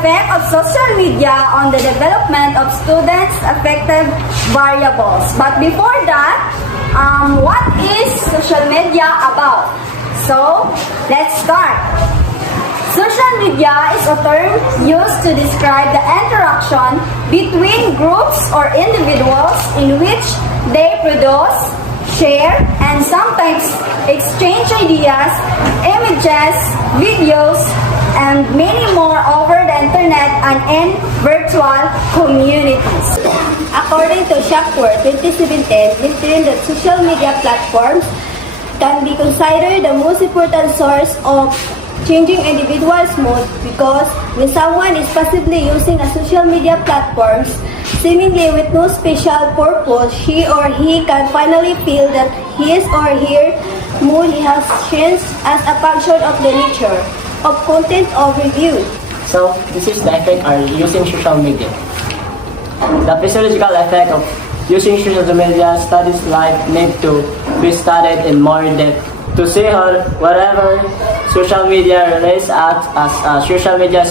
effect of social media on the development of students' affective variables. But before that, what is social media about? So, let's start. Social media is a term used to describe the interaction between groups or individuals in which they produce, share, and sometimes exchange ideas, images, videos, and many more over the internet and in virtual communities. According to Shackford 2017, it claimed that social media platforms can be considered the most important source of changing individuals' mood because when someone is passively using a social media platforms, seemingly with no special purpose, she or he can finally feel that his or her mood has changed as a function of the nature of content or review. So, this is the effect of using social media. The physiological effect of using social media studies like need to be studied in more depth. To see how whatever social media relates acts as a social media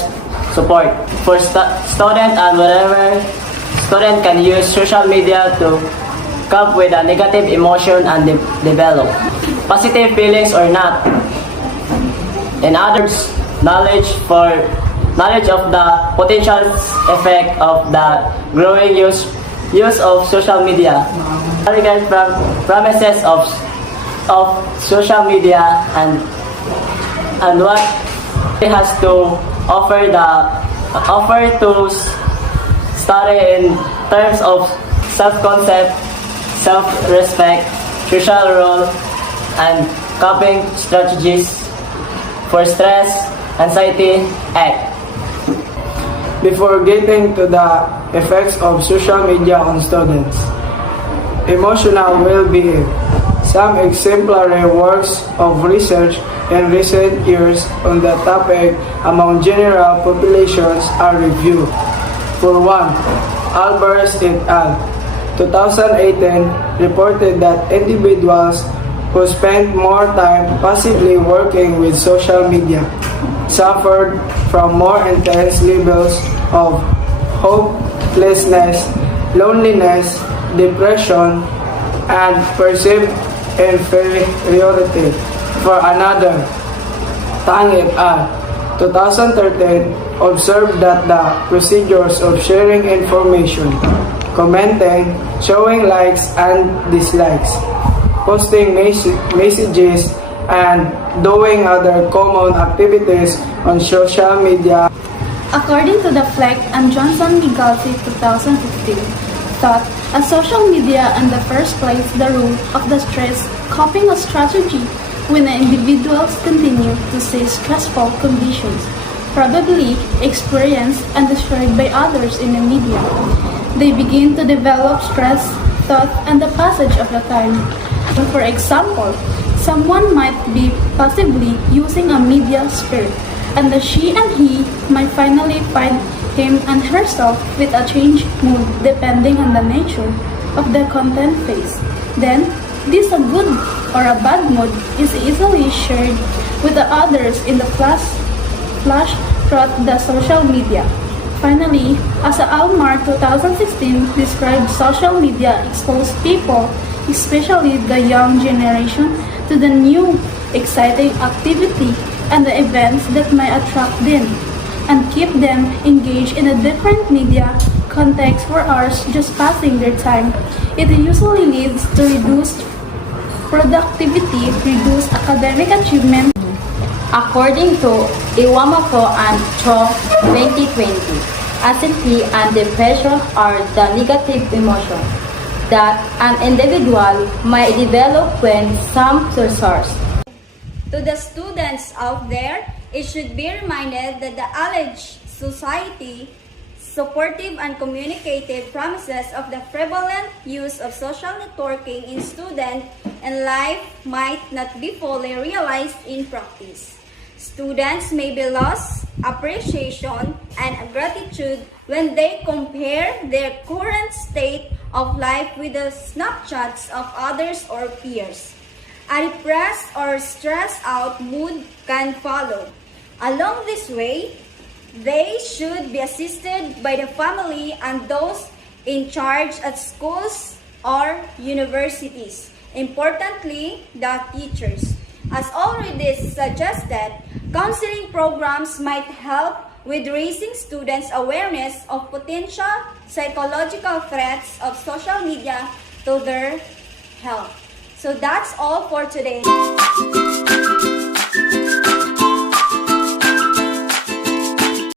support for student and whatever student can use social media to cope with a negative emotion and develop positive feelings or not. In others, knowledge of the potential effect of the growing use of social media. Regard from promises of social media and what it has to offer to study in terms of self-concept, self-respect, social role, and coping strategies for stress, anxiety, act. Before getting to the effects of social media on students, emotional well-being. Some exemplary works of research in recent years on the topic among general populations are reviewed. For one, Albers et al. 2018 reported that individuals who spent more time passively working with social media suffered from more intense levels of hopelessness, loneliness, depression, and perceived inferiority. For another, Tang et al. 2013 observed that the procedures of sharing information, commenting, showing likes and dislikes, posting messages, and doing other common activities on social media. According to the Fleck and Johnson-Migalsi 2015, thought a social media in the first place the root of the stress coping strategy when the individuals continue to see stressful conditions, probably experienced and described by others in the media. They begin to develop stress, thought, and the passage of the time. For example, someone might be passively using a media spirit, and she and he might finally find him and herself with a changed mood depending on the nature of the content phase. Then, this a good or a bad mood is easily shared with the others in the flash throughout the social media. Finally, as Almar 2016 described, social media exposed people, especially the young generation, to the new exciting activity and the events that might attract them and keep them engaged in a different media context for hours just passing their time. It usually leads to reduced productivity, reduced academic achievement. According to Iwamako and Cho 2020, anxiety and depression are the negative emotions that an individual might develop when some source. To the students out there, it should be reminded that the alleged society supportive and communicative promises of the prevalent use of social networking in student and life might not be fully realized in practice. Students may be lost appreciation and gratitude when they compare their current state of life with the snapshots of others or peers. A depressed or stressed out mood can follow. Along this way, They should be assisted by the family and those in charge at schools or universities. Importantly, the teachers. As already suggested, counseling programs might help with raising students' awareness of potential psychological threats of social media to their health. So that's all for today.